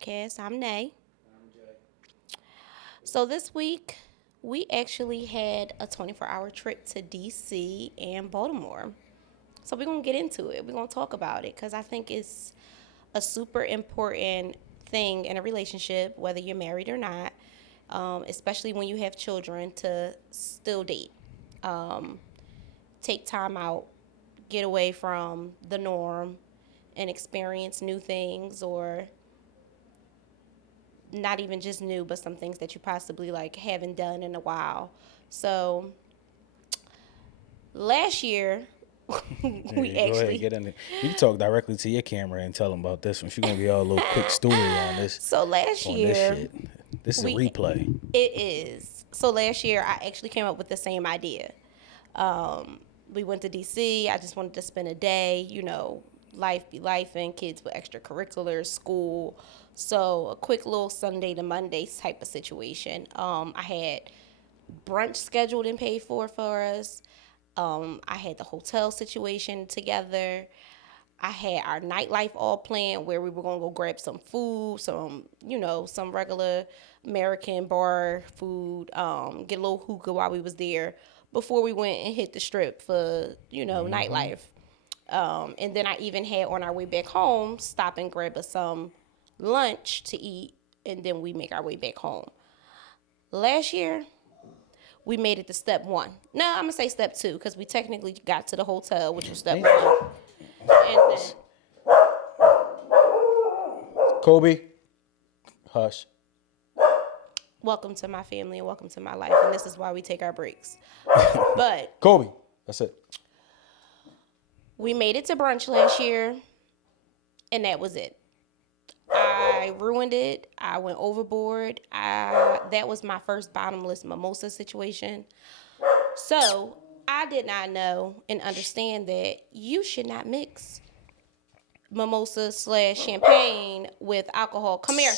podcast. I'm Nay. So this week, we actually had a 24-hour trip to DC and Baltimore. So we're going to get into it. We're going to talk about it because I think it's a super important thing in a relationship, whether you're married or not, especially when you have children, to still date. Take time out, get away from the norm, and experience new things, or not even just new, but some things that you possibly like haven't done in a while. So last year, we Go ahead, actually. get in it. You can talk directly to your camera and tell them about this one. She's gonna be all a little quick story on this. So last on year, this shit. This is a replay. It is. So last year, I actually came up with the same idea. We went to DC. I just wanted to spend a day, life be life, and kids with extracurriculars, school. So a quick little Sunday to Monday type of situation. I had brunch scheduled and paid for us. I had the hotel situation together. I had our nightlife all planned where we were going to go grab some food, some regular American bar food, get a little hookah while we was there before we went and hit the strip for, nightlife. And then I even had on our way back home, stop and grab us some lunch to eat, and then we make our way back home. Last year, we made it to step one. No, I'm going to say step two because we technically got to the hotel, which was step one. And then, Kobe, hush. welcome to my family and welcome to my life. And this is why we take our breaks. But Kobe, that's it. we made it to brunch last year, and that was it. I ruined it. I went overboard. That was my first bottomless mimosa situation. So I did not know and understand that you should not mix mimosa / champagne with alcohol. Come here.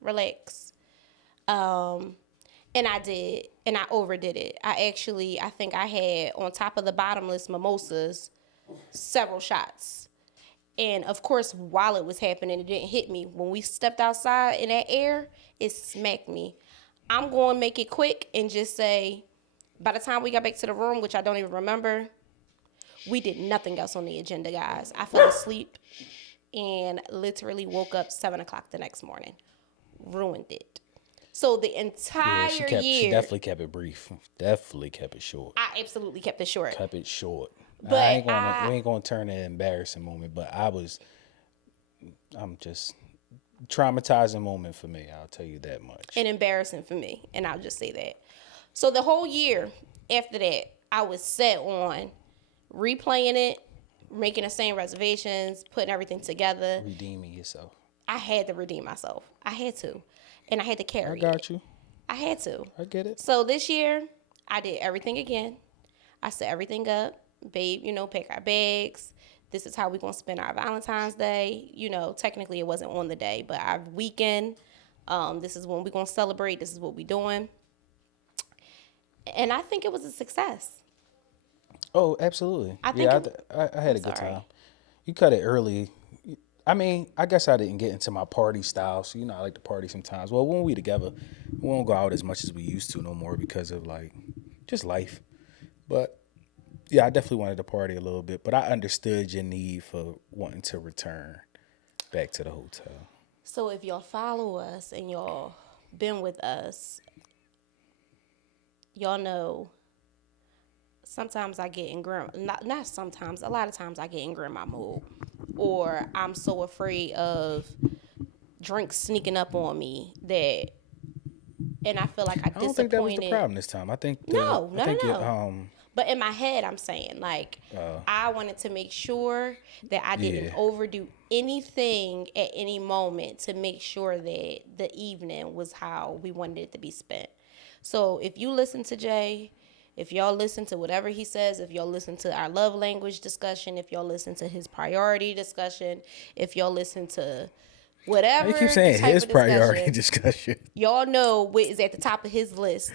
Relax. And I did, and I overdid it. I think I had, on top of the bottomless mimosas, several shots. And of course, while it was happening, it didn't hit me. When we stepped outside in that air, it smacked me. I'm going to make it quick and just say, by the time we got back to the room, which I don't even remember, we did nothing else on the agenda, guys. I fell asleep and literally woke up 7 o'clock the next morning. Ruined it. So the entire year. She definitely kept it brief. Definitely kept it short. I absolutely kept it short. Kept it short. But we ain't gonna turn an embarrassing moment, but I'm just traumatizing moment for me. I'll tell you that much. And embarrassing for me, and I'll just say that. So the whole year after that, I was set on replaying it, making the same reservations, putting everything together. Redeeming yourself. I had to redeem myself. I had to. And I had to carry it. I got you. I had to. I get it. So this year, I did everything again. I set everything up. Babe, pack our bags. This is how we're going to spend our Valentine's Day. Technically it wasn't on the day, but our weekend. This is when we're going to celebrate. This is what we're doing. And I think it was a success. Oh, absolutely. I had a good time. You cut it early. I mean, I guess I didn't get into my party style. So, I like to party sometimes. Well, when we together, we won't go out as much as we used to no more because of, just life. But, yeah, I definitely wanted to party a little bit. But I understood your need for wanting to return back to the hotel. So if y'all follow us and y'all been with us, y'all know sometimes I get in not sometimes, a lot of times I get in grandma mood. Or I'm so afraid of drinks sneaking up on me that, and I feel like I don't think that was the problem this time. I think no. But in my head, I'm saying I wanted to make sure that I didn't overdo anything at any moment to make sure that the evening was how we wanted it to be spent. So if you listen to Jay, if y'all listen to whatever he says, if y'all listen to our love language discussion, if y'all listen to his priority discussion, if y'all listen to whatever. You keep saying his priority discussion. Y'all know what is at the top of his list.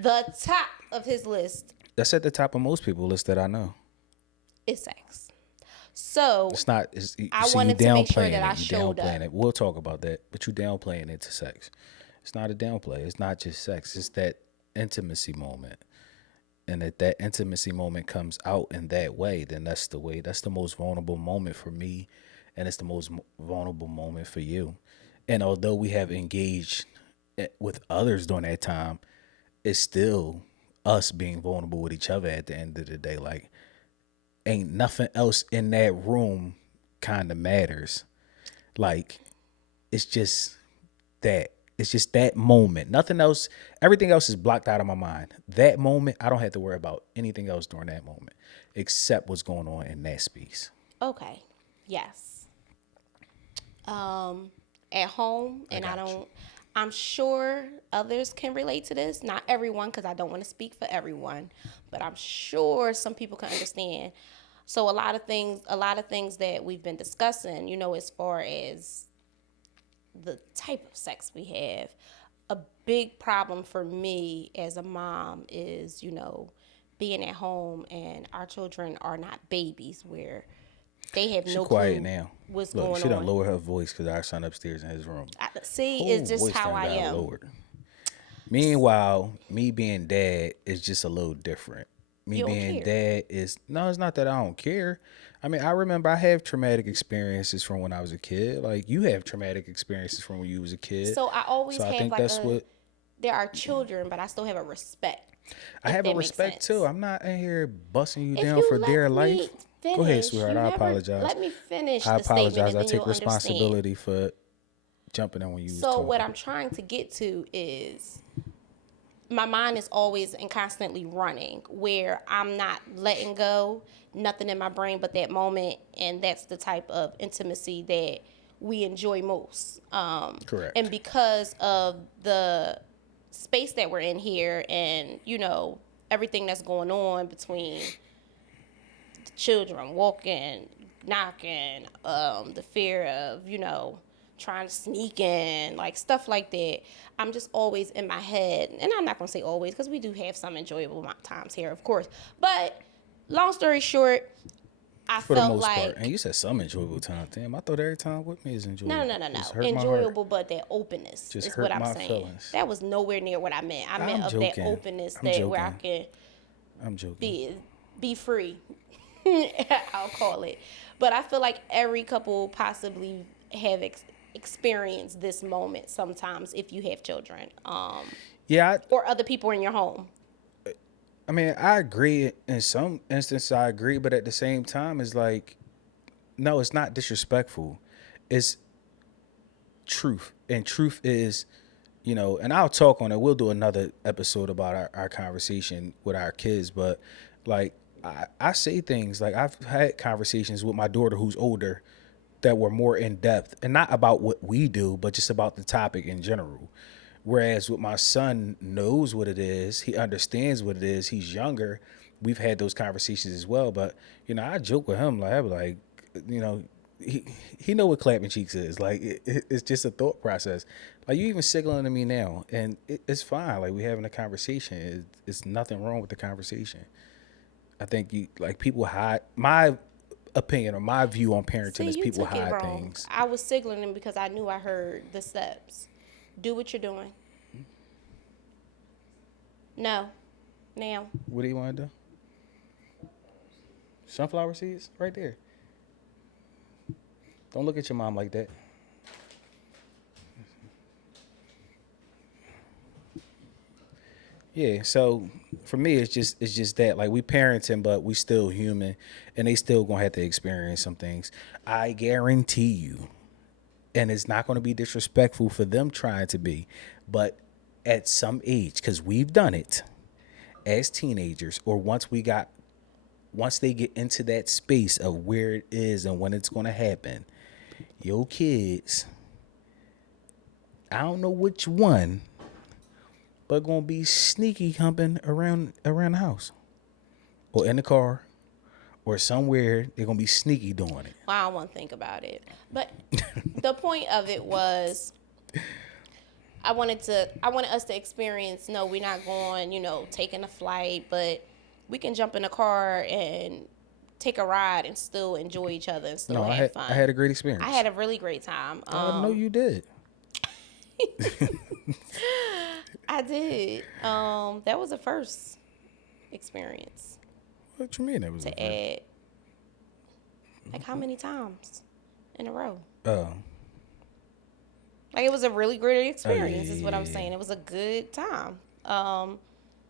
The top of his list. That's at the top of most people's list that I know. It's sex. So It's not. It's, you I see, you wanted to make sure that downplaying I it. You showed downplaying up. it. We'll talk about that. But you downplaying it to sex. It's not a downplay. It's not just sex. It's that intimacy moment. And if that intimacy moment comes out in that way, then that's the way. That's the most vulnerable moment for me, and it's the most vulnerable moment for you. And although we have engaged with others during that time, it's still us being vulnerable with each other at the end of the day. Like, ain't nothing else in that room kind of matters. Like, it's just that. It's just that moment. Nothing else. Everything else is blocked out of my mind. That moment, I don't have to worry about anything else during that moment, except what's going on in that space. Okay. Yes. At home, I and got you. I'm sure others can relate to this. Not everyone, because I don't want to speak for everyone, but I'm sure some people can understand. So a lot of things that we've been discussing, as far as the type of sex we have, a big problem for me as a mom is, being at home and our children are not babies where they have She no quiet clue now. what's Look, going she done on. lower her voice because our son upstairs in his room. See, Whole it's just voice how done I got am. lowered. Meanwhile, me being dad is just a little different. Me You don't being care. dad is no, it's not that I don't care. I mean, I remember I have traumatic experiences from when I was a kid. Like you have traumatic experiences from when you was a kid. So I always So I have think like that's what there are children, but I still have a respect, I if have a that makes respect too. sense. I'm not in here busting you If down for you dear let me life. Go ahead, finish, sweetheart. you I never apologize. let me finish I the statement apologize. and I then take you'll understand. responsibility for jumping in when you was So what talking. I'm trying to get to is my mind is always and constantly running where I'm not letting go, nothing in my brain but that moment. And that's the type of intimacy that we enjoy most. And Correct. because of the space that we're in here and, everything that's going on between the children walking, knocking, the fear of, trying to sneak in, like stuff like that. I'm just always in my head, and I'm not gonna say always because we do have some enjoyable times here, of course. But long story short, I For the felt most part. And like you said some enjoyable time. Damn, I thought every time with me is no, enjoyable. no, no, Just no, hurt my heart. enjoyable, but that openness Just is what hurt I'm my saying. feelings. That was nowhere near what I meant. I meant I'm of that joking. openness I'm that where I joking. can I'm joking. be free. I'll call it. But I feel like every couple possibly have experienced this moment sometimes if you have children, Yeah, or other people in your home. I mean, I agree. In some instances, I agree. But at the same time, it's like, no, it's not disrespectful. It's truth. And truth is, and I'll talk on it. We'll do another episode about our conversation with our kids. But like, I say things like I've had conversations with my daughter who's older that were more in depth and not about what we do, but just about the topic in general. Whereas with my son knows what it is, he understands what it is. He's younger. We've had those conversations as well. But I joke with him like, I be like, you know, he know what clapping cheeks is. Like it's just a thought process. Like you even signaling to me now, and it's fine. Like we having a conversation. It's nothing wrong with the conversation. I think people hide my opinion or my view on parenting See, is you people took it hide wrong. things. I was signaling because I knew I heard the steps. Do what you're doing. No. Now. What do you want to do? Sunflower seeds right there. Don't look at your mom like that. Yeah, so for me it's just that like we parenting but we still human and they still gonna have to experience some things. I guarantee you, and it's not gonna be disrespectful for them trying to be, but at some age, because we've done it as teenagers or once they get into that space of where it is and when it's gonna happen, your kids, I don't know which one, but gonna be sneaky humping around the house or in the car or somewhere. They're gonna be sneaky doing it. Well, I don't want to think about it. But the point of it was I wanted us to experience, no, we're not going, taking a flight, but we can jump in a car and take a ride and still enjoy each other and still No, have fun. I had a great experience. I had a really great time. I know you did. I did. That was a first experience. What you mean that was to add? Like how many times in a row? Oh. Like it was a really great experience. Is what I'm saying. It was a good time.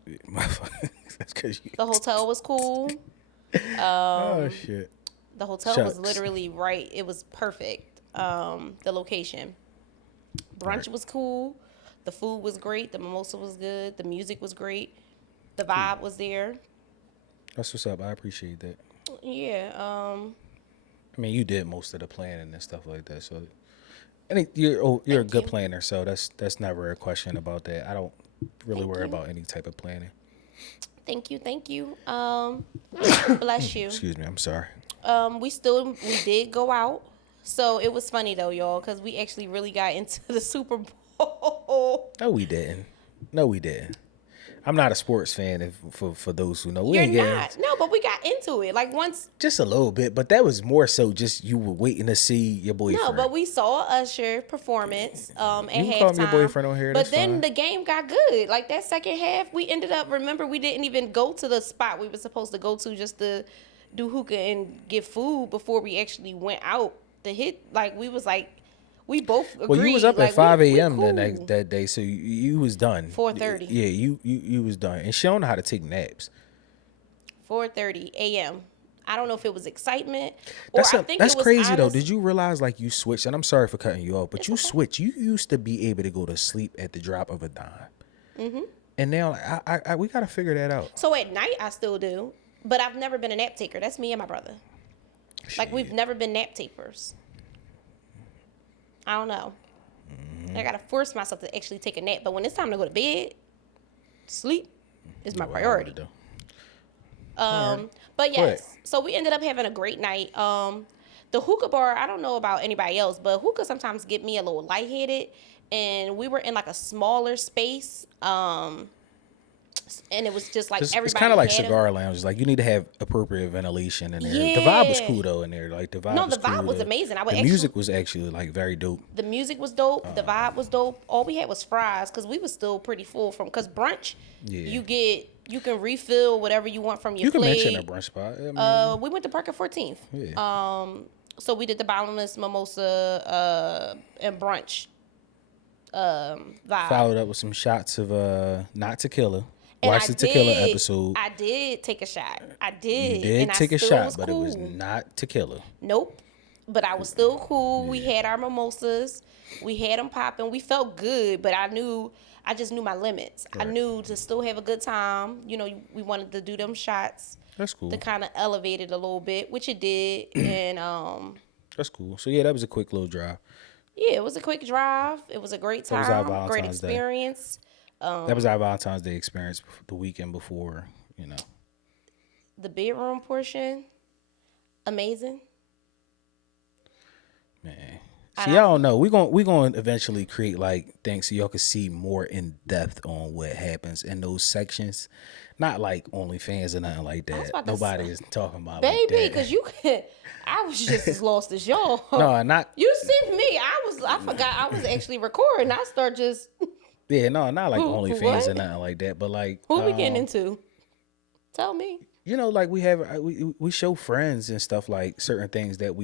That's because you. The hotel was cool. Oh shit. The hotel was literally right. It was perfect. The location. Brunch was cool. The food was great. The mimosa was good. The music was great. The vibe was there. That's what's up. I appreciate that. Yeah. I mean, you did most of the planning and stuff like that. So, you're a good planner. So that's never a question about that. I don't really worry about any type of planning. Thank you. Bless you. Excuse me. I'm sorry. We did go out. So it was funny though, y'all, because we actually really got into the Super Bowl. No, we didn't. I'm not a sports fan. For those who know, You're not. No, but we got into it. Like once, just a little bit, but that was more so just you were waiting to see your boyfriend. No, but we saw Usher performance at halftime. You can call me your boyfriend on here. But then the game got good. Like that second half, we ended up. Remember, we didn't even go to the spot we were supposed to go to just to do hookah and get food before we actually went out to hit. Like we was like. We both agreed. Well, you was up like, at 5 a.m. that day, so you was done. 4:30. Yeah, you was done. And she don't know how to take naps. 4:30 a.m. I don't know if it was excitement or I think that's it was crazy though. Did you realize like you switched? And I'm sorry for cutting you off, but you switched. You used to be able to go to sleep at the drop of a dime. Mm-hmm. And now we got to figure that out. So at night I still do, but I've never been a nap taker. That's me and my brother. Shit. Like we've never been nap takers. I don't know. I gotta force myself to actually take a nap. But when it's time to go to bed, sleep is my priority. But yes, so we ended up having a great night. The hookah bar, I don't know about anybody else, but hookah sometimes get me a little lightheaded. And we were in like a smaller space. And it was just like everybody. It's kind of like cigar lounges. Like you need to have appropriate ventilation in there. Yeah. The vibe was cool though in there. Like the vibe was amazing. The music was actually like very dope. The music was dope. The vibe was dope. All we had was fries because we was still pretty full because brunch. Yeah. You can refill whatever you want from your plate. You can mention a brunch spot. I mean, we went to Park at 14th. Yeah. So we did the bottomless mimosa and brunch. Vibe. Followed up with some shots of not tequila. Watch the tequila episode. I did take a shot. I did. You did take a shot, but it was not tequila. Nope. But I was still cool. Yeah. We had our mimosas. We had them popping. We felt good, but I just knew my limits. Right. I knew to still have a good time. You know, we wanted to do them shots. That's cool. To kind of elevate it a little bit, which it did. And that's cool. So yeah, that was a quick little drive. Yeah, it was a quick drive. It was a great time. That was our Valentine's great experience. That was our Valentine's Day experience the weekend before, you know. The bedroom portion, amazing. Man. See, y'all don't know. We're going to eventually create like things so y'all can see more in depth on what happens in those sections. Not like OnlyFans or nothing like that. Nobody is talking about baby, like that. Because I was just as lost as y'all. No, not. You see me. I forgot I was actually recording. I start just. Yeah, no, not like OnlyFans or nothing like that. But like. Who we getting into? Tell me. You know, like we show friends and stuff like certain things that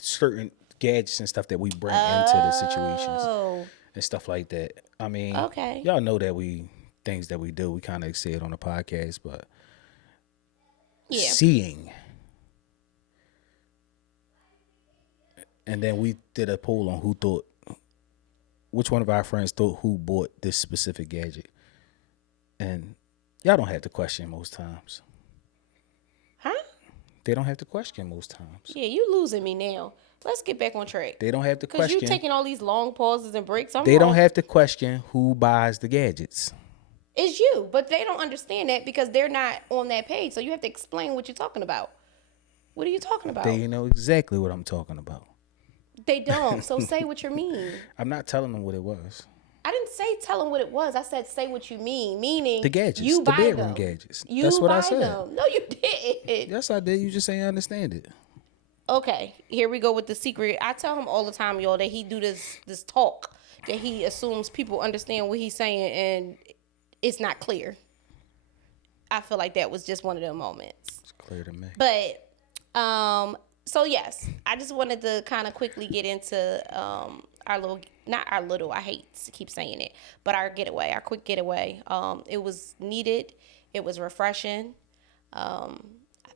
certain gadgets and stuff that we bring into the situations and stuff like that. I mean, okay, y'all know that things that we do, we kind of say it on the podcast, but seeing. And then we did a poll on which one of our friends thought who bought this specific gadget. And y'all don't have to question most times. Huh? They don't have to question most times. Yeah, you losing me now. Let's get back on track. They don't have to question. Because you taking all these long pauses and breaks. They don't have to question who buys the gadgets. It's you, but they don't understand that because they're not on that page. So you have to explain what you're talking about. What are you talking about? They know exactly what I'm talking about. They don't. So say what you mean. I'm not telling them what it was. I didn't say tell them what it was. I said say what you mean. Meaning The gadgets, you the buy bedroom them. gadgets. That's You what I buy said. them. No, you didn't. Yes, I did. You just ain't understand it. Okay, here we go with the secret. I tell him all the time, y'all, that he do this talk that he assumes people understand what he's saying, and it's not clear. I feel like that was just one of them moments. It's clear to me. But so yes, I just wanted to kind of quickly get into our little, not our little, I hate to keep saying it, but our getaway, our quick getaway. It was needed. It was refreshing. I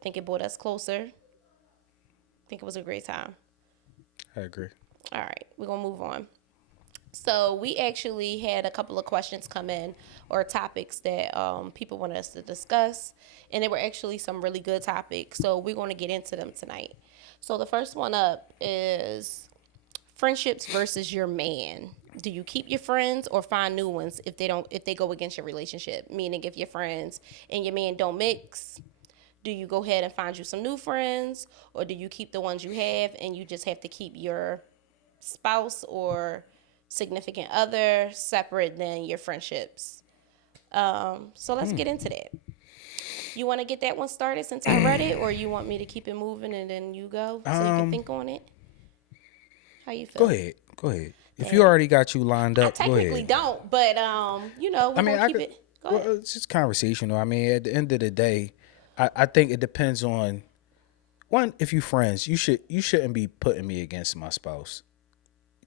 think it brought us closer. I think it was a great time. I agree. All right, we're going to move on. So we actually had a couple of questions come in, or topics that people wanted us to discuss. And they were actually some really good topics. So we're going to get into them tonight. So the first one up is friendships versus your man. Do you keep your friends or find new ones if they go against your relationship? Meaning if your friends and your man don't mix, do you go ahead and find you some new friends, or do you keep the ones you have and you just have to keep your spouse or significant other separate than your friendships? So let's get into that. You want to get that one started since I read it, or you want me to keep it moving and then you go so you can think on it? How you feel? Go ahead. If you already got you lined up, I technically don't, but we're gonna keep it. Go ahead. It's just conversational. I mean, at the end of the day, I think it depends on one. If you friends, you shouldn't be putting me against my spouse.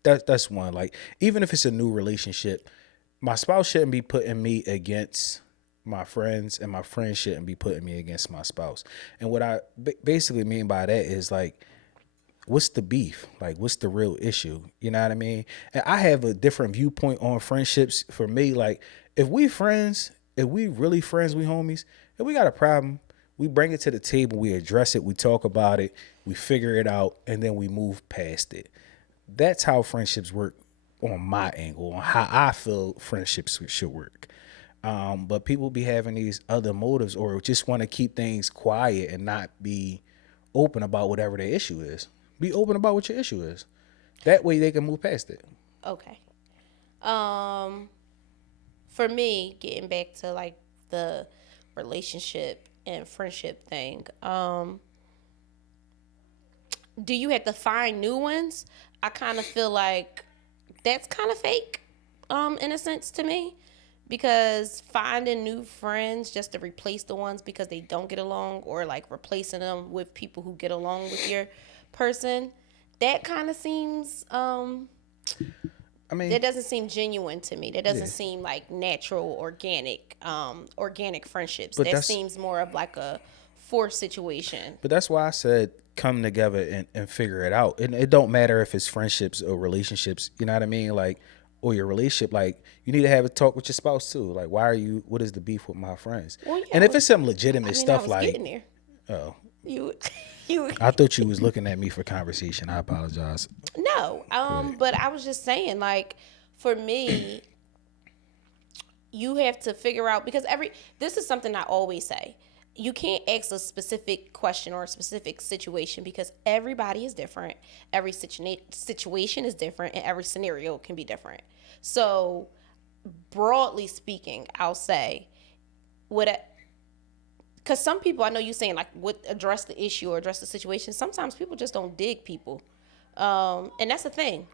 That's one. Like, even if it's a new relationship, my spouse shouldn't be putting me against my friends, and my friends shouldn't be putting me against my spouse. And what I basically mean by that is, like, what's the beef? Like, what's the real issue? You know what I mean? And I have a different viewpoint on friendships. For me, like, if we really friends, we homies, if we got a problem, we bring it to the table, we address it, we talk about it, we figure it out, and then we move past it. That's how friendships work on my angle, on how I feel friendships should work. But people be having these other motives, or just want to keep things quiet and not be open about whatever their issue is. Be open about what your issue is. That way they can move past it. Okay. For me, getting back to like the relationship and friendship thing, do you have to find new ones? I kind of feel like that's kind of fake, in a sense to me, because finding new friends just to replace the ones because they don't get along, or like replacing them with people who get along with your person, that kind of seems that doesn't seem genuine to me. That doesn't seem like natural, organic friendships. But that seems more of like a forced situation. But that's why I said come together and figure it out. And it don't matter if it's friendships or relationships, you know what I mean? Like, or your relationship, like, you need to have a talk with your spouse too. Like, what is the beef with my friends? Well, yeah, and if it's some legitimate stuff, I was like, getting there. Oh, you I thought you was looking at me for conversation. I apologize. No, but I was just saying, like, for me, you have to figure out, because this is something I always say. You can't ask a specific question or a specific situation, because everybody is different. Every situation is different, and every scenario can be different. So, broadly speaking, I'll say, because some people, I know you saying like would address the issue or address the situation. Sometimes people just don't dig people, and that's the thing.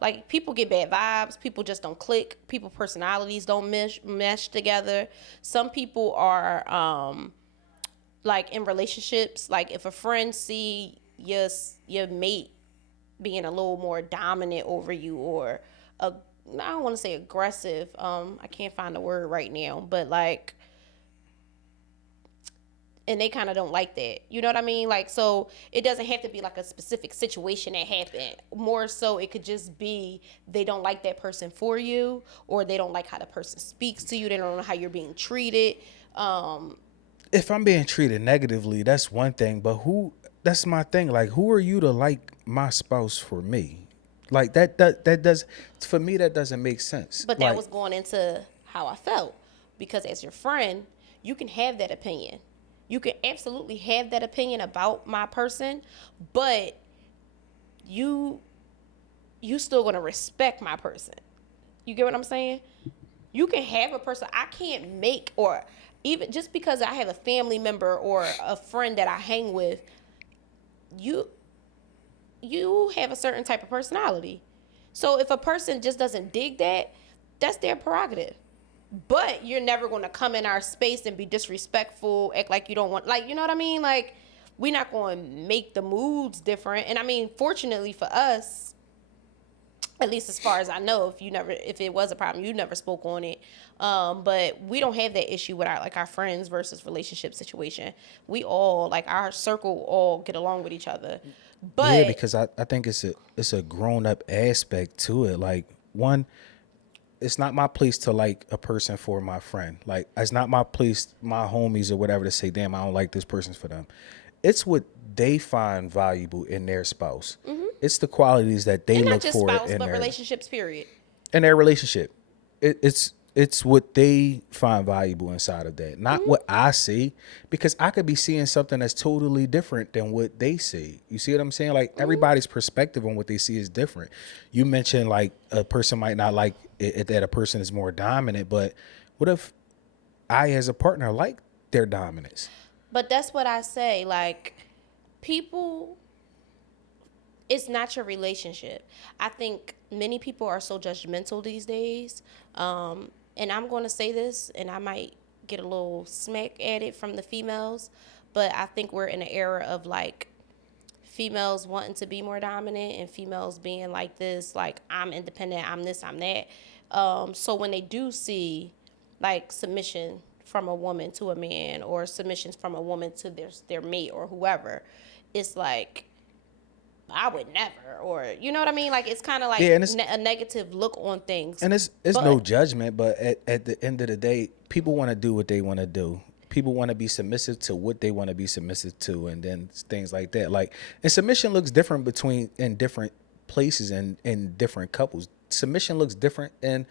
Like, people get bad vibes. People just don't click. People personalities don't mesh together. Some people are like in relationships. Like, if a friend see your mate being a little more dominant over you, or I don't want to say aggressive. I can't find the word right now, but like, and they kind of don't like that. You know what I mean? Like, so it doesn't have to be like a specific situation that happened. More so, it could just be they don't like that person for you, or they don't like how the person speaks to you. They don't know how you're being treated. If I'm being treated negatively, that's one thing. But that's my thing. Like, who are you to like my spouse for me? Like, that does, for me, that doesn't make sense. But that was going into how I felt. Because as your friend, you can have that opinion. You can absolutely have that opinion about my person, but you still gonna respect my person. You get what I'm saying? You can have a person. I can't make, or even just because I have a family member or a friend that I hang with, you you have a certain type of personality. So if a person just doesn't dig that, that's their prerogative. But you're never going to come in our space and be disrespectful, act like you don't want, like, you know what I mean? Like, we're not going to make the moods different. And I mean, fortunately for us, at least as far as I know, if it was a problem, you never spoke on it. But we don't have that issue with our friends versus relationship situation. We all, like, our circle all get along with each other. Yeah, But because I think it's a grown up aspect to it. Like, one, it's not my place to like a person for my friend. Like, it's not my place, my homies or whatever, to say, damn, I don't like this person for them. It's what they find valuable in their spouse. Mm-hmm. It's the qualities that they and not look just for spouse, but relationships, period. in their relationship. It's what they find valuable inside of that, not what I see, because I could be seeing something that's totally different than what they see. You see what I'm saying? Like, everybody's perspective on what they see is different. You mentioned like a person might not like it that a person is more dominant, but what if I, as a partner, like their dominance? But that's what I say. Like, people, it's not your relationship. I think many people are so judgmental these days. And I'm going to say this, and I might get a little smack at it from the females, but I think we're in an era of like females wanting to be more dominant and females being like this, like, I'm independent, I'm this, I'm that. So when they do see like submission from a woman to a man, or submissions from a woman to their mate or whoever, it's like, I would never, or you know what I mean? Like, it's kind of like Yeah, and a negative look on things. and it's But no judgment, but at the end of the day, people want to do what they want to do. People want to be submissive to what they want to be submissive to, and then things like that. Like, and submission looks different between in different places and in different couples. Submission looks different in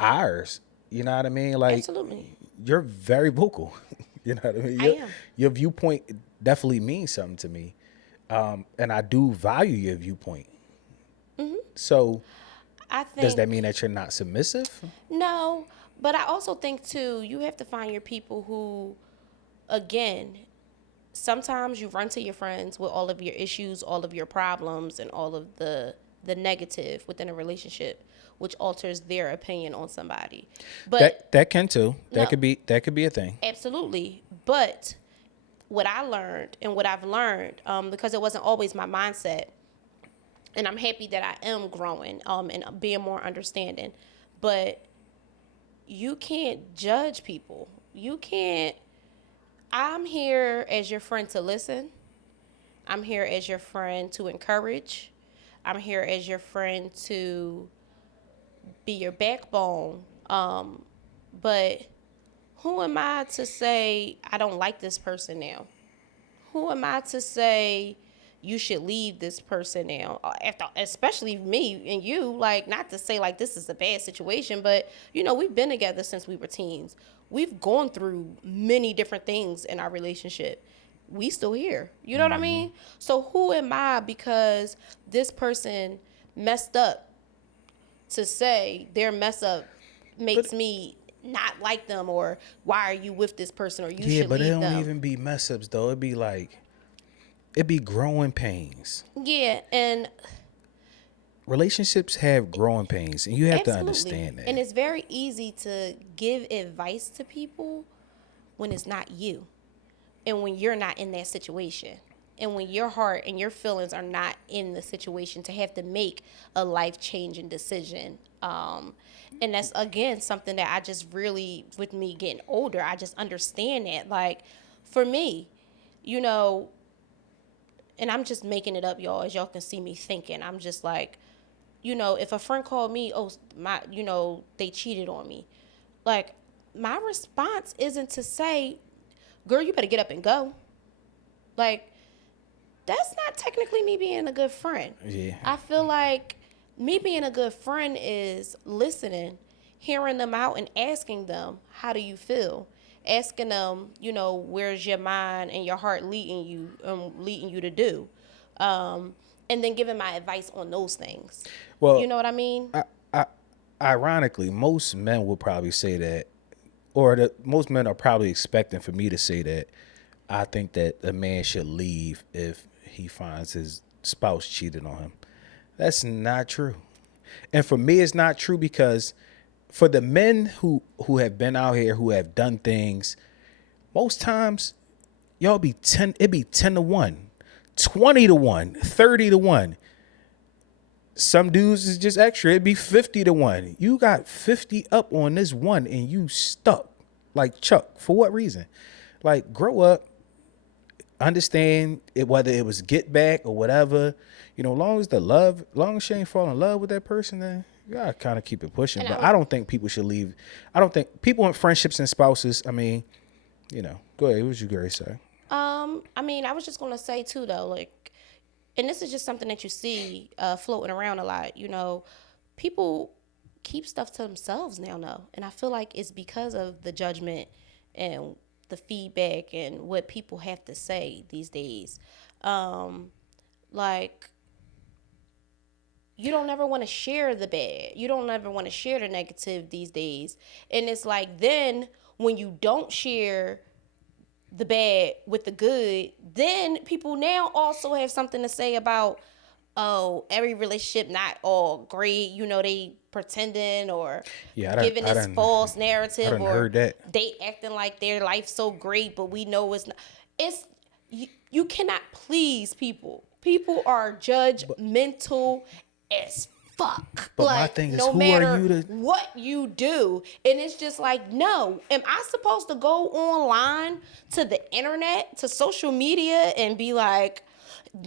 ours. You know what I mean? Like, absolutely, you're very vocal. You know what I mean? I am. Your viewpoint definitely means something to me, and I do value your viewpoint. So, I does that think mean that you're not submissive? no, but I also think too, you have to find your people who, again, sometimes you run to your friends with all of your issues, all of your problems, and all of the negative within a relationship, which alters their opinion on somebody. But That can too. no, That could be a thing. absolutely. But what I learned and what I've learned, because it wasn't always my mindset, and I'm happy that I am growing, and being more understanding. But you can't judge people. You can't. I'm here as your friend to listen. I'm here as your friend to encourage. I'm here as your friend to be your backbone. But who am I to say I don't like this person now? Who am I to say you should leave this person now? After, especially me and you, like, not to say like this is a bad situation, but we've been together since we were teens. We've gone through many different things in our relationship. We still here. You know what I mean? So who am I because this person messed up to say their mess up makes me not like them, or why are you with this person, or you Yeah, should but it leave don't them. even be mess ups though. It be growing pains. Yeah, and Relationships have growing pains, and you have to absolutely. understand that. And it's very easy to give advice to people when it's not you, and when you're not in that situation, and when your heart and your feelings are not in the situation to have to make a life-changing decision. And that's, again, something that I just really, with me getting older, I just understand that. Like, for me, you know, and I'm just making it up, y'all, as y'all can see me thinking. I'm just like, if a friend called me, oh, they cheated on me. Like, my response isn't to say, girl, you better get up and go. Like, that's not technically me being a good friend. Yeah. I feel like me being a good friend is listening, hearing them out, and asking them, how do you feel? Asking them, where's your mind and your heart leading you to do? And then giving my advice on those things. Well, You know what I mean? I ironically, most men will probably say that, or most men are probably expecting for me to say that I think that a man should leave if he finds his spouse cheated on him. That's not true. And for me, it's not true because for the men who have been out here, who have done things, most times y'all be 10, it'd be 10 to 1, 20 to 1, 30 to 1. Some dudes is just extra. It'd be 50 to 1. You got 50 up on this one and you stuck like Chuck. For what reason? Like, grow up, understand it, whether it was get back or whatever. Long as she ain't fall in love with that person, then you gotta kind of keep it pushing. And but I don't think people should leave. I don't think people in friendships and spouses, I mean, go ahead. What was you going to say? I mean, I was just gonna say too, though, like, and this is just something that you see floating around a lot. People keep stuff to themselves now, though, and I feel like it's because of the judgment and the feedback and what people have to say these days. Like, you don't ever want to share the bad. You don't ever want to share the negative these days, and it's like then when you don't share the bad with the good, then people now also have something to say about, oh, every relationship not all great, they pretending or giving this false narrative, or they acting like their life's so great, but we know it's not. It's you cannot please people. People are judgmental as fuck. But like, my thing is, no who matter are you to what you do, and it's just like, no, am I supposed to go online to the internet, to social media, and be like,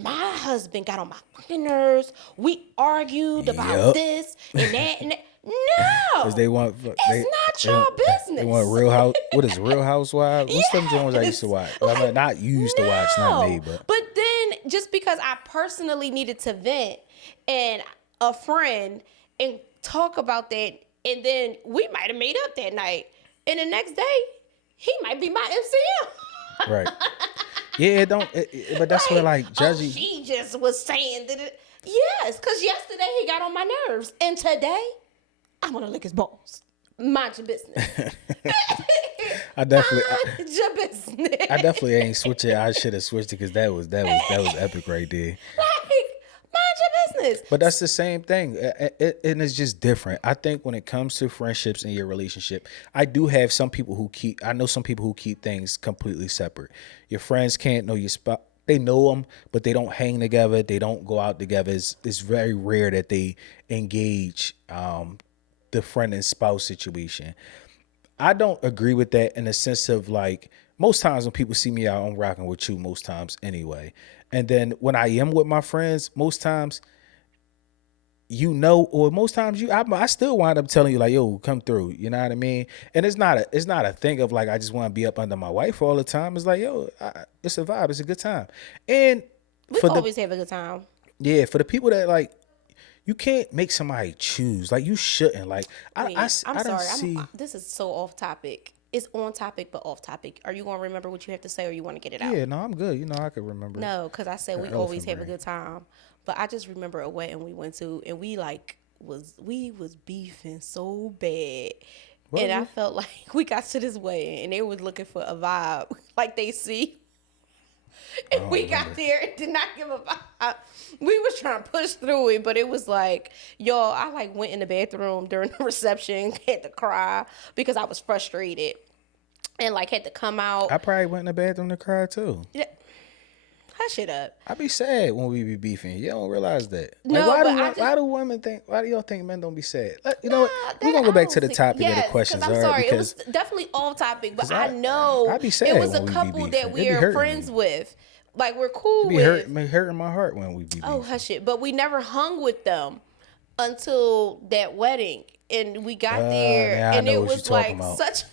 my husband got on my fucking nerves, we argued about this and that. No, because it's not your business. They want Real House. What is Real Housewives? What's them Jones I used to watch? I mean, not used to watch, not me, but then just because I personally needed to vent and a friend and talk about that, and then we might have made up that night, and the next day he might be my MCM. Right. Yeah, but that's where like judging. She just was saying that. Yes, because yesterday he got on my nerves, and today I want to lick his balls. Mind your business. I definitely Mind your business. I definitely ain't switch it. I should have switched it because that was epic right there. Mind your business. But that's the same thing, and it's just different. I think when it comes to friendships and your relationship, I know some people who keep things completely separate. Your friends can't know your spot. They know them, but they don't hang together. They don't go out together. It's very rare that they engage the friend and spouse situation. I don't agree with that in the sense of like, most times when people see me out, I'm rocking with you most times anyway. And then when I am with my friends, most times, or most times I still wind up telling you like, yo, come through. You know what I mean? And it's not a thing of like, I just want to be up under my wife all the time. It's like, yo, it's a vibe. It's a good time. And we always have a good time. Yeah. For the people that like, you can't make somebody choose. Like, you shouldn't. Like, I'm sorry. This is so off topic. It's on topic, but off topic. Are you going to remember what you have to say, or you want to get it out? Yeah, no, I'm good. I could remember. No, because I said we always have a good time. But I just remember a wedding we went to, and we was beefing so bad. And I felt like we got to this wedding, and they was looking for a vibe like they see. And we got there and did not give a vibe. We was trying to push through it, but it was like, y'all, I like went in the bathroom during the reception, had to cry because I was frustrated, and like had to come out. I probably went in the bathroom to cry too. Yeah. Hush it up. I be sad when we be beefing. You don't realize that. Like, no, why do women think? Why do y'all think men don't be sad? You know what? We're gonna go back to the topic of the questions. I'm sorry, it was definitely off topic, but I know I be sad it was a couple that we are friends with. Like, we're cool with. It be hurting my heart when we be beefing. Oh, hush it. But we never hung with them until that wedding, and we got there, and it was like such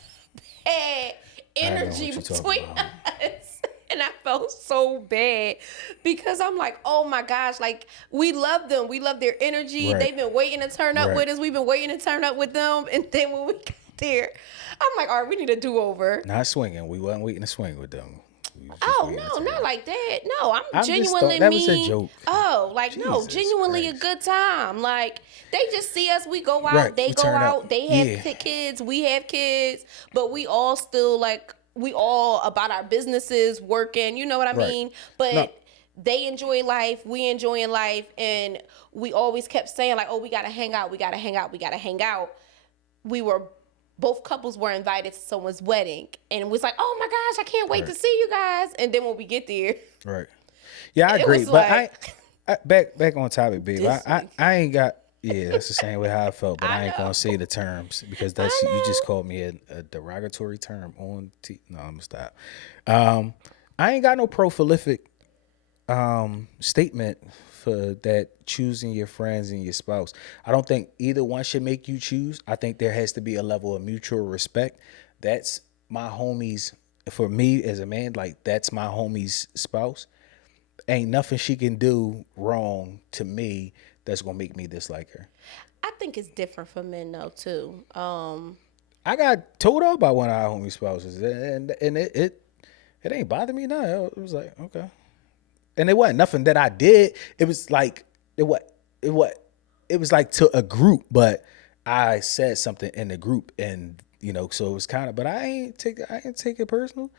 bad energy between us. And I felt so bad because I'm like, oh my gosh, like, we love them. We love their energy. Right. They've been waiting to turn up with us. We've been waiting to turn up with them. And then when we got there, I'm like, all right, we need a do-over. Not swinging. We wasn't waiting to swing with them. You was just Oh waiting no, to not tell. like that. No, I'm I'm just thought genuinely that was a mean. joke. Oh, like no, Jesus genuinely a Christ. good time. Like they just see us. We go Right, out. They we go turn up. out. They have Yeah, kids. We have kids. But we all still like we all about our businesses, working. You know what I right. mean? No, But they enjoy life. We enjoying life, and we always kept saying like, oh, we gotta hang out. We gotta hang out. We gotta hang out. We were both couples were invited to someone's wedding and it was like, oh my gosh, I can't wait right, to see you guys. And then when we get there, right. Yeah, I it agree. was But like I back on topic, babe. this week. I ain't got. Yeah, that's the same way how I felt, but I I ain't gonna say know. the terms because that's you just I called me a derogatory term on. No, I'm gonna stop. Um, I ain't got no prolific statement for that choosing your friends and your spouse. I don't think either one should make you choose. I think there has to be a level of mutual respect. That's my homie's for me as a man, like that's my homie's spouse. Ain't nothing she can do wrong to me that's gonna make me dislike her. I think it's different for men though too. I got told off by one of our homie spouses, and it ain't bothered me now. It was like okay, and it wasn't nothing that I did. It was like it what it was like to a group, but I said something in the group, and so it was kind of. But I ain't take it personal.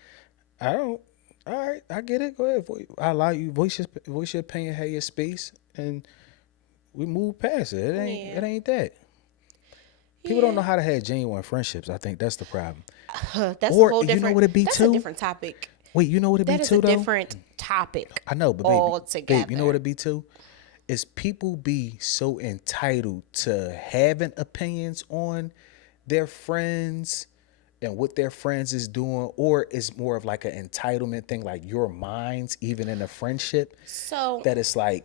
I don't. All right, I get it. Go ahead. I allow you voice your opinion, have your space, and we move past it. Yeah. It ain't that. People don't know how to have genuine friendships. I think that's the problem. That's a Or whole you know different what it be that's a too? different topic. Wait, you know what it be That is a too though? different topic. I know, but babe, you know Altogether. what it be too? Is people be so entitled to having opinions on their friends and what their friends is doing, or it's more of like an entitlement thing, like your minds, even in a friendship, So that it's like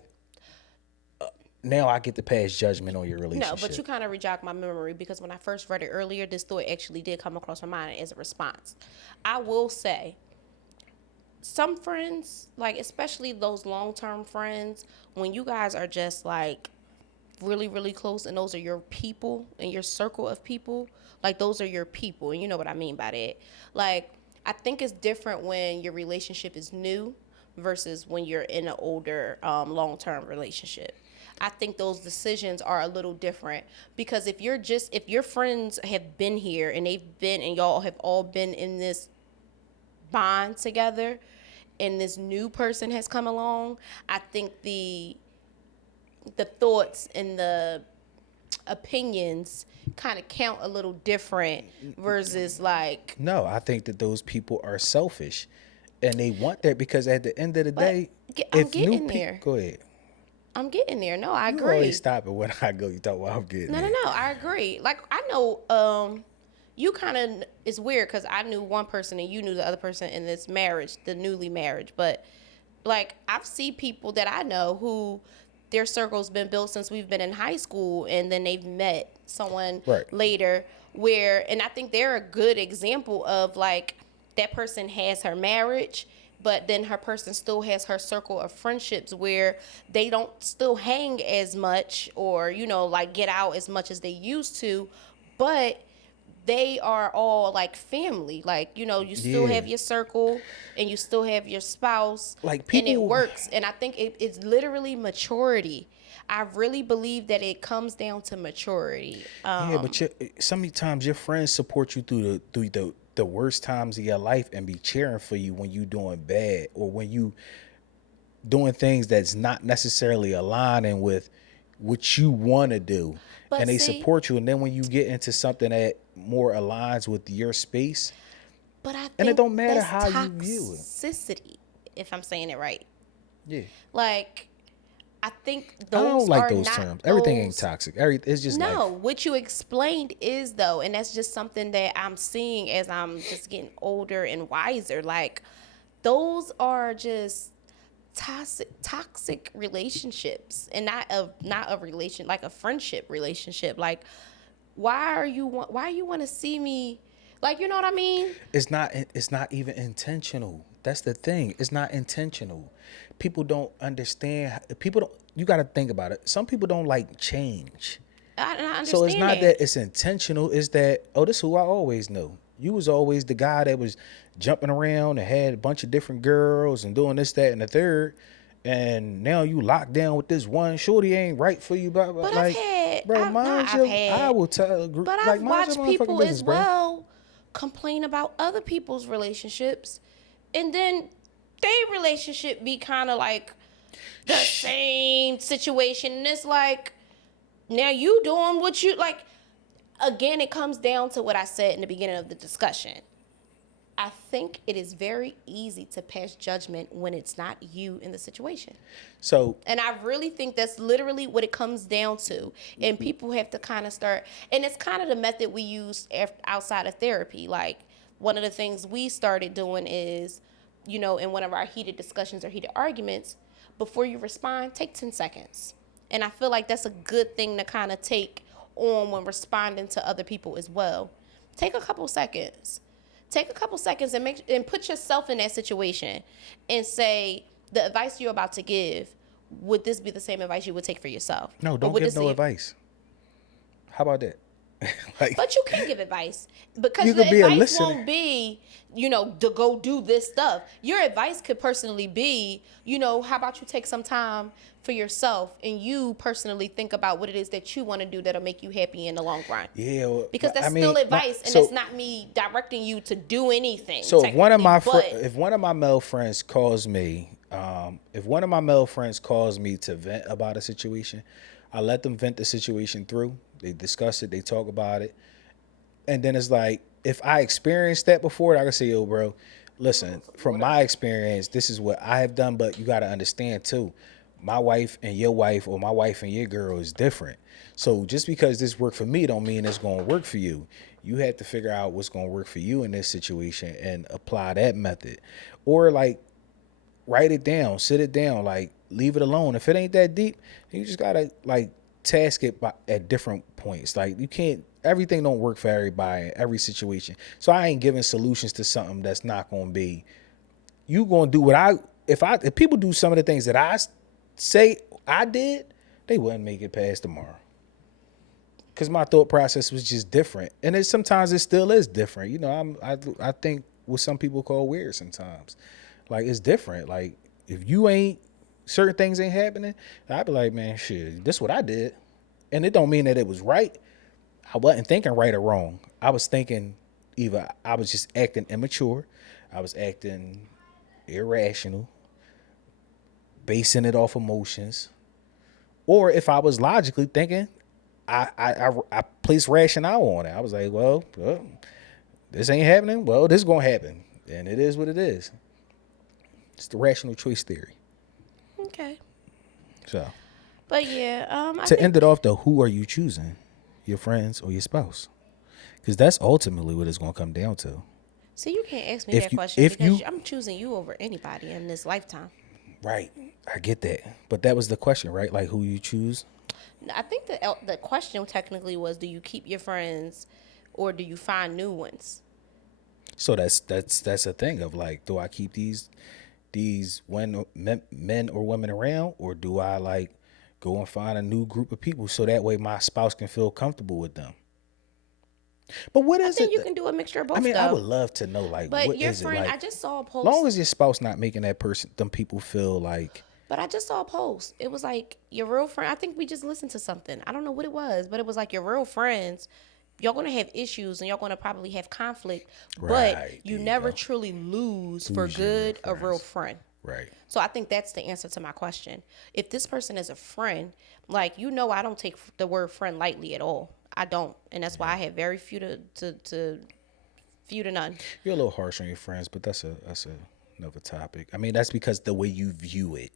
now I get to pass judgment on your no, but you relationship. kind of rejog my memory because when I first read it earlier, this thought actually did come across my mind as a response. I will say, some friends, like especially those long term friends, when you guys are just like really, really close and those are your people and your circle of people, like those are your people. And you know what I mean by that. Like, I think it's different when your relationship is new versus when you're in an older, long term relationship. I think those decisions are a little different because if your friends have been here and y'all have all been in this bond together and this new person has come along, I think the thoughts and the opinions kind of count a little different versus like No, I think that those people are selfish, and they want that because at the end of the but day, I'm if new getting people there. go ahead, I'm getting there. No, I you always agree. stop it when I go. You talk about I'm getting No, there. I agree. Like I know you kind of it's weird cuz I knew one person and you knew the other person in this marriage, the newly marriage, but like I've seen people that I know who their circle's been built since we've been in high school and then they've met someone Right. later where and I think they're a good example of like that person has her marriage but then her person still has her circle of friendships where they don't still hang as much or like get out as much as they used to but they are all like family. Like, you still Yeah. have your circle and you still have your spouse Like and it people. works. And I think it's literally maturity. I really believe that it comes down to maturity. Yeah, but sometimes your friends support you through the worst times of your life and be cheering for you when you doing bad or when you doing things that's not necessarily aligning with what you want to do, But and they see, support you. And then when you get into something that more aligns with your space, but I and it think don't matter that's how you view it. toxicity, if I'm saying it right. Yeah, Like, I think I don't those like are those not terms. Everything ain't those. toxic. It's just No, life. what you explained is though, and that's just something that I'm seeing as I'm just getting older and wiser. Like, those are just toxic relationships, and not a relation like a friendship relationship. Like, why you want to see me? Like, you know what I mean? It's not even intentional. That's the thing. It's not intentional. People don't understand. People don't. You got to think about it. Some people don't like change. I So it's understand not that. that it's intentional. It's that, oh, this is who I always knew. You was always the guy that was jumping around and had a bunch of different girls and doing this, that, and the third. And now you locked down with this one. Shorty ain't right for you. Blah, blah. But Like, bro, I will tell a group. but Like, I've mind your watched motherfucking people business, as bro. well complain about other people's relationships, and then their relationship be kind of like the same situation. And it's like, now you doing what you like. Again, it comes down to what I said in the beginning of the discussion. I think it is very easy to pass judgment when it's not you in the situation. So, and I really think that's literally what it comes down to. And people have to kind of start, and it's kind of the method we use outside of therapy. Like, one of the things we started doing is, in one of our heated discussions or heated arguments, before you respond, take 10 seconds. And I feel like that's a good thing to kind of take on when responding to other people as well. Take a couple seconds. And put yourself in that situation and say, the advice you're about to give, would this be the same advice you would take for yourself? No, don't give no advice. How about that? But you can give advice, because the advice won't be, to go do this stuff. Your advice could personally be, how about you take some time for yourself and you personally think about what it is that you want to do that'll make you happy in the long run. Yeah, well, because that's still advice, and it's not me directing you to do anything. So if one of my male friends calls me, to vent about a situation, I let them vent the situation through. They discuss it, they talk about it, and then it's like, if I experienced that before, I can say, yo, bro, listen, from my experience, this is what I have done, but you got to understand too, my wife and your wife, or my wife and your girl, is different. So just because this worked for me don't mean it's going to work for you. You have to figure out what's going to work for you in this situation and apply that method. Or like, write it down, sit it down, like, leave it alone. If it ain't that deep, you just got to like task it at different points. Like, you can't, everything don't work for everybody in every situation. So I ain't giving solutions to something that's not going to be, you going to do what if people do some of the things that I say I did, they wouldn't make it past tomorrow. Because my thought process was just different. And sometimes it still is different. I think what some people call weird sometimes. Like, it's different. Like, if certain things ain't happening, I'd be like, man, shit, this is what I did. And it don't mean that it was right. I wasn't thinking right or wrong. I was thinking either I was just acting immature, I was acting irrational, basing it off emotions, or if I was logically thinking, I placed rationale on it. I was like, well, this ain't happening. Well, this is gonna happen, and it is what it is. It's the rational choice theory. Okay. So, but yeah, end it off though, who are you choosing, your friends or your spouse? Because that's ultimately what it's gonna come down to. So you can't ask me that question, because I'm choosing you over anybody in this lifetime. Right. I get that. But that was the question, right? Like, who you choose? I think the question technically was, do you keep your friends or do you find new ones? So that's a thing of like, do I keep these men or women around, or do I like go and find a new group of people so that way my spouse can feel comfortable with them? But what is it? I think you can do a mixture of both. I would love to know, like, but what your is friend, it like? I just saw a post. Long as your spouse not making them people feel like. But I just saw a post. It was like, your real friend. I think we just listened to something. I don't know what it was, but it was like, your real friends, y'all gonna have issues and y'all gonna probably have conflict, but you never truly lose for good a real friend. Right. So I think that's the answer to my question. If this person is a friend, like, I don't take the word friend lightly at all. I don't, and that's why I have very few to none. You're a little harsh on your friends, but that's another topic. I mean, that's because the way you view it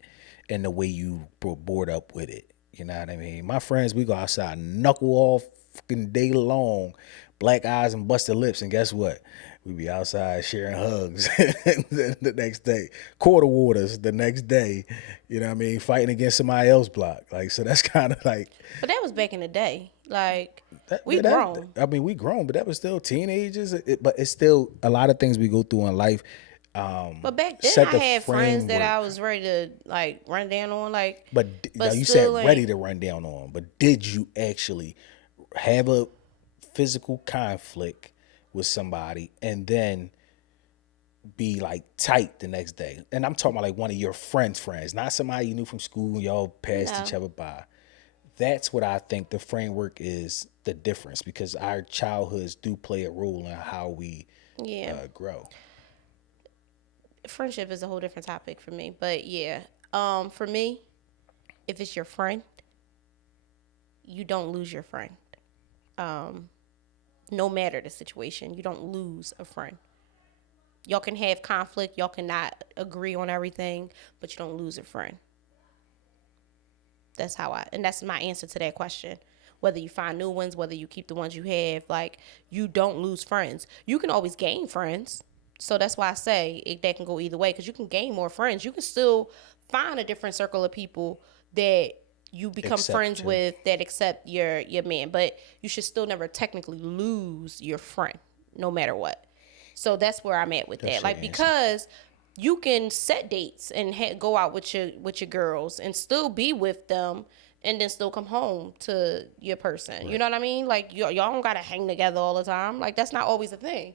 and the way you board up with it. You know what I mean? My friends, we go outside, knuckle all fucking day long, black eyes and busted lips, and guess what? We be outside sharing hugs the next day, quarter waters the next day. You know what I mean? Fighting against somebody else's block. Like, so that's kind of like. But that was back in the day. Like, we grown. I mean, we grown, but that was still teenagers. But it's still a lot of things we go through in life. But back then, I had friends that I was ready to like run down on. Like, but you said ready to run down on. But did you actually have a physical conflict with somebody and then be like tight the next day. And I'm talking about like one of your friends, not somebody you knew from school, y'all passed each other by. That's what I think the framework is, the difference, because our childhoods do play a role in how we grow. Friendship is a whole different topic for me, but yeah, for me, if it's your friend, you don't lose your friend. No matter the situation, you don't lose a friend. Y'all can have conflict, y'all cannot agree on everything, but you don't lose a friend. That's my answer to that question. Whether you find new ones, whether you keep the ones you have, like, you don't lose friends. You can always gain friends. So that's why I say that can go either way, because you can gain more friends. You can still find a different circle of people that you become friends with that accept your man, but you should still never technically lose your friend, no matter what. So that's where I'm at with that. Like, because you can set dates and go out with your girls and still be with them and then still come home to your person. Right. You know what I mean? Like, y'all don't gotta hang together all the time. Like, that's not always a thing.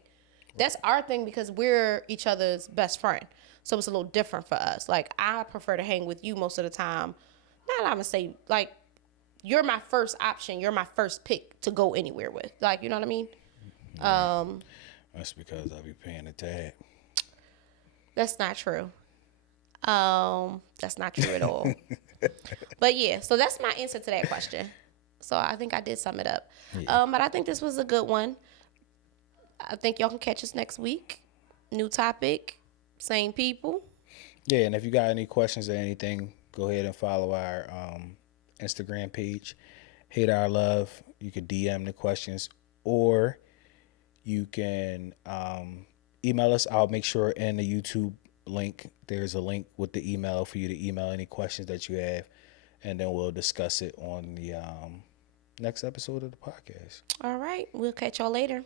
That's our thing because we're each other's best friend. So it's a little different for us. Like, I prefer to hang with you most of the time. Not I'm gonna say, like, you're my first option. You're my first pick to go anywhere with. Like, you know what I mean? Yeah. That's because I'll be paying the tab. That's not true. That's not true at all. But yeah, so that's my answer to that question. So I think I did sum it up. Yeah. But I think this was a good one. I think y'all can catch us next week. New topic, same people. Yeah, and if you got any questions or anything, go ahead and follow our Instagram page, H8te Our Love. You could DM the questions, or you can email us. I'll make sure in the YouTube link, there's a link with the email for you to email any questions that you have, and then we'll discuss it on the next episode of the podcast. All right. We'll catch y'all later.